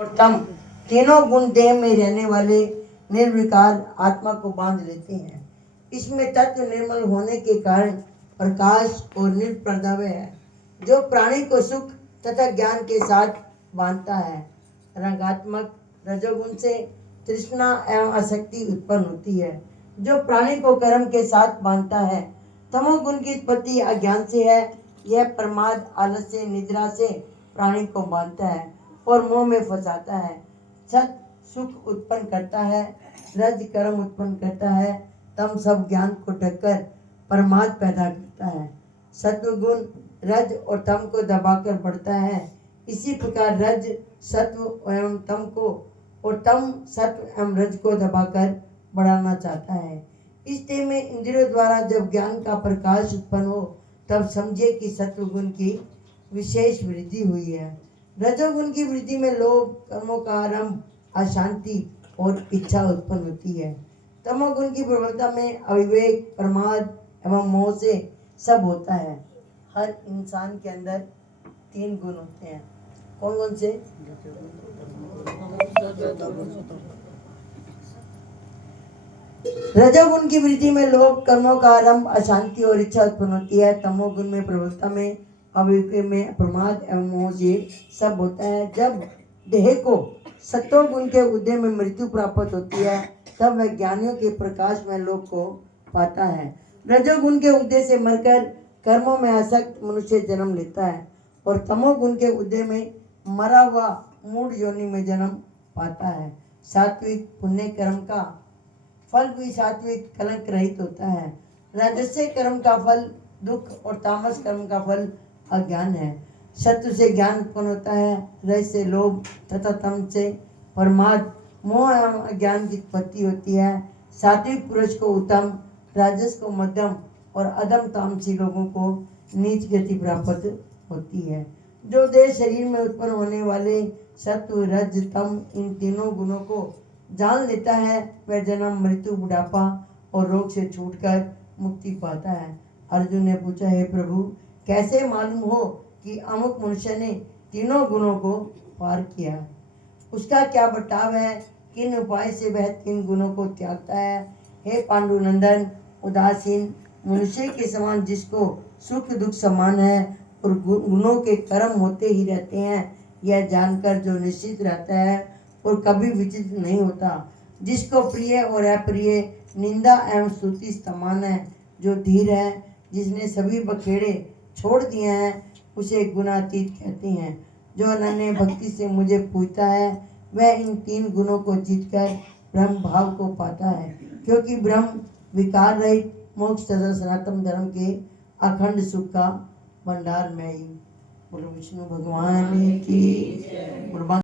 और तम तीनों गुण देह में रहने वाले निर्विकार आत्मा को बांध लेते हैं। इसमें तत्व निर्मल होने के कारण प्रकाश और निर्प्रदव्य है, जो प्राणी को सुख तथा ज्ञान के साथ बांधता है। रंगात्मक रजोगुण से तृष्णा एवं आसक्ति उत्पन्न होती है, जो प्राणी को कर्म के साथ बांधता है। तमोगुण की उत्पत्ति अज्ञान से है। यह प्रमाद, आलस्य, निद्रा से प्राणी को बांधता है और मोह में फंसाता है। सत सुख उत्पन्न करता है, रज कर्म उत्पन्न करता है, तम सब ज्ञान को ढककर प्रमाद पैदा करता है। सत्व गुण रज और तम को दबाकर बढ़ता है। इसी प्रकार रज सत्व एवं तम को और तम सत्व एवं रज को दबाकर बढ़ाना चाहता है। इस देह में इंद्रियों द्वारा जब ज्ञान का प्रकाश उत्पन्न हो, तब समझे कि सत्व गुण की विशेष वृद्धि हुई है। रजोगुण की वृद्धि में लोभ, कर्मों का आरंभ, अशांति और इच्छा उत्पन्न होती है। तमोगुण की प्रबलता में अविवेक, प्रमाद एवं मोह से सब होता है। हर इंसान के अंदर 3 गुण होते हैं। कौन कौन से? रजोगुण की वृद्धि में लोभ, कर्मों का आरंभ, अशांति और इच्छा उत्पन्न होती है। तमोगुण में प्रबलता में अविवेक में प्रमाद एवं मोह से सब होता है। जब देह को सत्वगुण के उदय में मृत्यु प्राप्त होती है, तब वह ज्ञानियों के प्रकाश में लोक को पाता है। रजोगुण के उदय से मरकर कर्मों में आसक्त मनुष्य जन्म लेता है और तमोगुण के उदय में मरा हुआ मूढ़ योनि में जन्म पाता है। सात्विक पुण्य कर्म का फल भी सात्विक कलंक रहित होता है। राजस्य कर्म का फल दुख और तामस कर्म का फल अज्ञान है। सत्व से ज्ञान उत्पन्न होता है, रज से लोभ तथा तम से प्रमाद, मोह एवं अज्ञान की उत्पत्ति होती है। सात्विक पुरुष को उत्तम, राजस को मध्यम और अधम तामसी लोगों को नीच गति प्राप्त होती है। जो देह शरीर में उत्पन्न होने वाले सत्व, रज, तम इन तीनों गुणों को जान लेता है, वह जन्म, मृत्यु, बुढ़ापा और रोग से छूटकर मुक्ति पाता है। अर्जुन ने पूछा, हे प्रभु, कैसे मालूम हो कि अमुक मनुष्य ने तीनों गुणों को पार किया? उसका क्या बर्ताव है? किन उपाय से वह 3 गुणों को त्यागता है? हे पांडुनंदन, उदासीन मनुष्य के समान जिसको सुख दुख समान है और गुणों के कर्म होते ही रहते हैं, यह जानकर जो निश्चित रहता है और कभी विचित्र नहीं होता, जिसको प्रिय और अप्रिय, निंदा एवं स्तुति समान है, जो धीर है, जिसने सभी बखेड़े छोड़ दिए हैं, उसे गुणातीत कहते हैं। जो अनन्य भक्ति से मुझे पूजता है, वह इन 3 गुणों को जीतकर ब्रह्म भाव को पाता है, क्योंकि ब्रह्म विकार रहित मोक्ष तथा सनातन धर्म के अखंड सुख का भंडार में ही। बोलो विष्णु भगवान की।